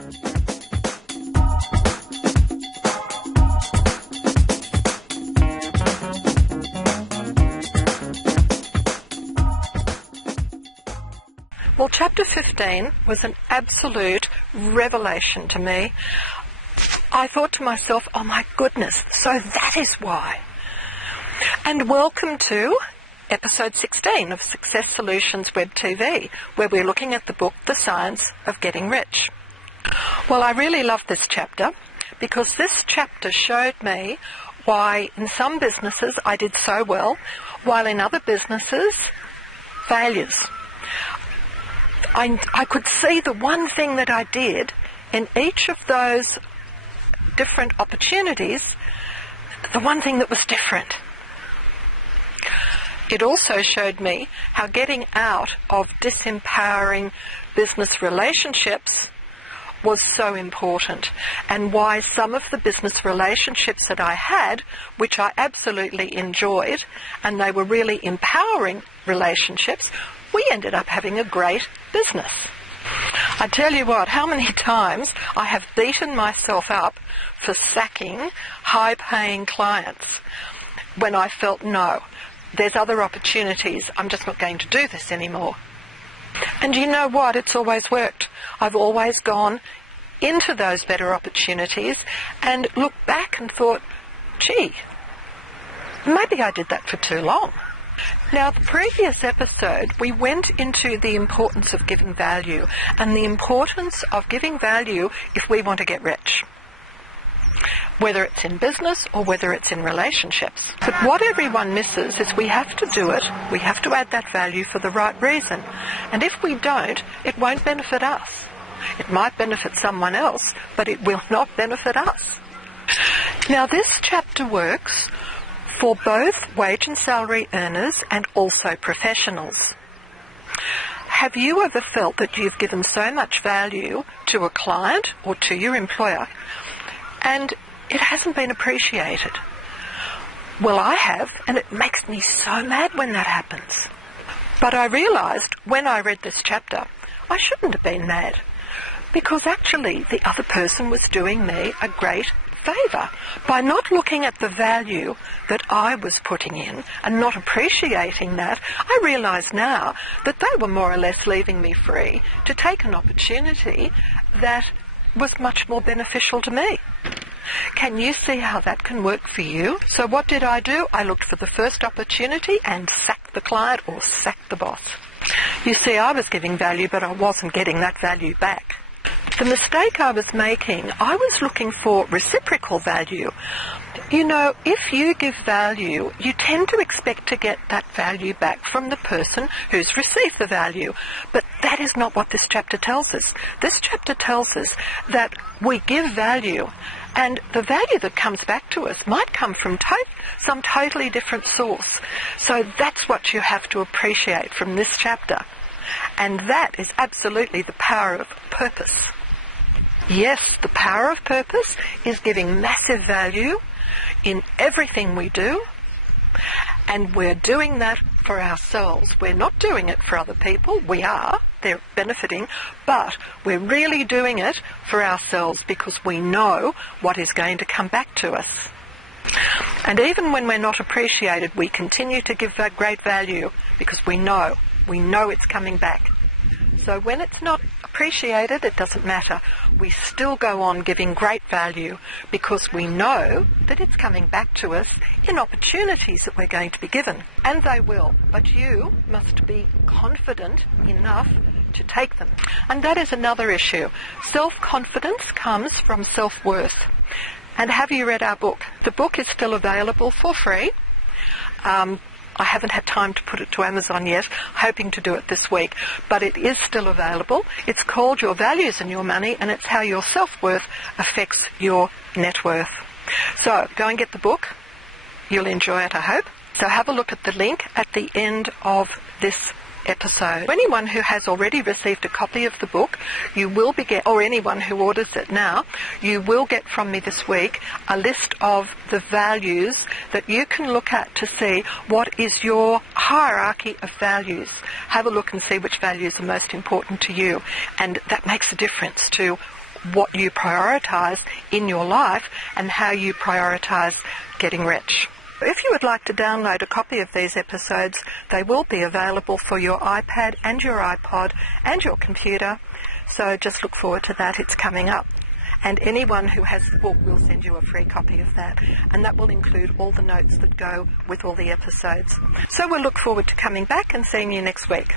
Well, chapter 15 was an absolute revelation to me. I thought to myself, oh my goodness, so that is why. And welcome to episode 16 of Success Solutions Web TV, where we're looking at the book, The Science of Getting Rich. Well, I really love this chapter because this chapter showed me why in some businesses I did so well, while in other businesses, failures. I could see the one thing that I did in each of those different opportunities, the one thing that was different. It also showed me how getting out of disempowering business relationships was so important, and why some of the business relationships that I had, which I absolutely enjoyed, and they were really empowering relationships, we ended up having a great business. I tell you what, how many times I have beaten myself up for sacking high-paying clients when I felt, no, there's other opportunities, I'm just not going to do this anymore. And you know what? It's always worked. I've always gone into those better opportunities and looked back and thought, gee, maybe I did that for too long. Now, the previous episode, we went into the importance of giving value and the importance of giving value if we want to get rich, whether it's in business or whether it's in relationships. But what everyone misses is we have to do it, we have to add that value for the right reason. And if we don't, it won't benefit us. It might benefit someone else, but it will not benefit us. Now, this chapter works for both wage and salary earners and also professionals. Have you ever felt that you've given so much value to a client or to your employer and it hasn't been appreciated? Well, I have, and it makes me so mad when that happens. But I realised when I read this chapter, I shouldn't have been mad, because actually the other person was doing me a great favour by not looking at the value that I was putting in and not appreciating that. I realise now that they were more or less leaving me free to take an opportunity that was much more beneficial to me. Can you see how that can work for you? So what did I do? I looked for the first opportunity and sacked the client or sacked the boss. You see, I was giving value, but I wasn't getting that value back. The mistake I was making, I was looking for reciprocal value. You know, if you give value, you tend to expect to get that value back from the person who's received the value. But that is not what this chapter tells us. This chapter tells us that we give value, and the value that comes back to us might come from some totally different source. So that's what you have to appreciate from this chapter. And that is absolutely the power of purpose. Yes, the power of purpose is giving massive value in everything we do, and we're doing that for ourselves. We're not doing it for other people. We are. They're benefiting, but we're really doing it for ourselves because we know what is going to come back to us. And even when we're not appreciated, we continue to give that great value because we know it's coming back. So when it's not appreciated, it doesn't matter. We still go on giving great value because we know that it's coming back to us in opportunities that we're going to be given. And they will, but you must be confident enough to take them. And that is another issue. Self-confidence comes from self-worth. And have you read our book? The book is still available for free. I haven't had time to put it to Amazon yet, hoping to do it this week, but it is still available. It's called Your Values and Your Money, and it's how your self-worth affects your net worth. So go and get the book. You'll enjoy it, I hope. So have a look at the link at the end of this episode. For anyone who has already received a copy of the book, you will be or anyone who orders it now, you will get from me this week a list of the values that you can look at to see what is your hierarchy of values. Have a look and see which values are most important to you, and that makes a difference to what you prioritize in your life and how you prioritize getting rich. If you would like to download a copy of these episodes, they will be available for your iPad and your iPod and your computer. So just look forward to that. It's coming up. And anyone who has the book will send you a free copy of that. And that will include all the notes that go with all the episodes. So we'll look forward to coming back and seeing you next week.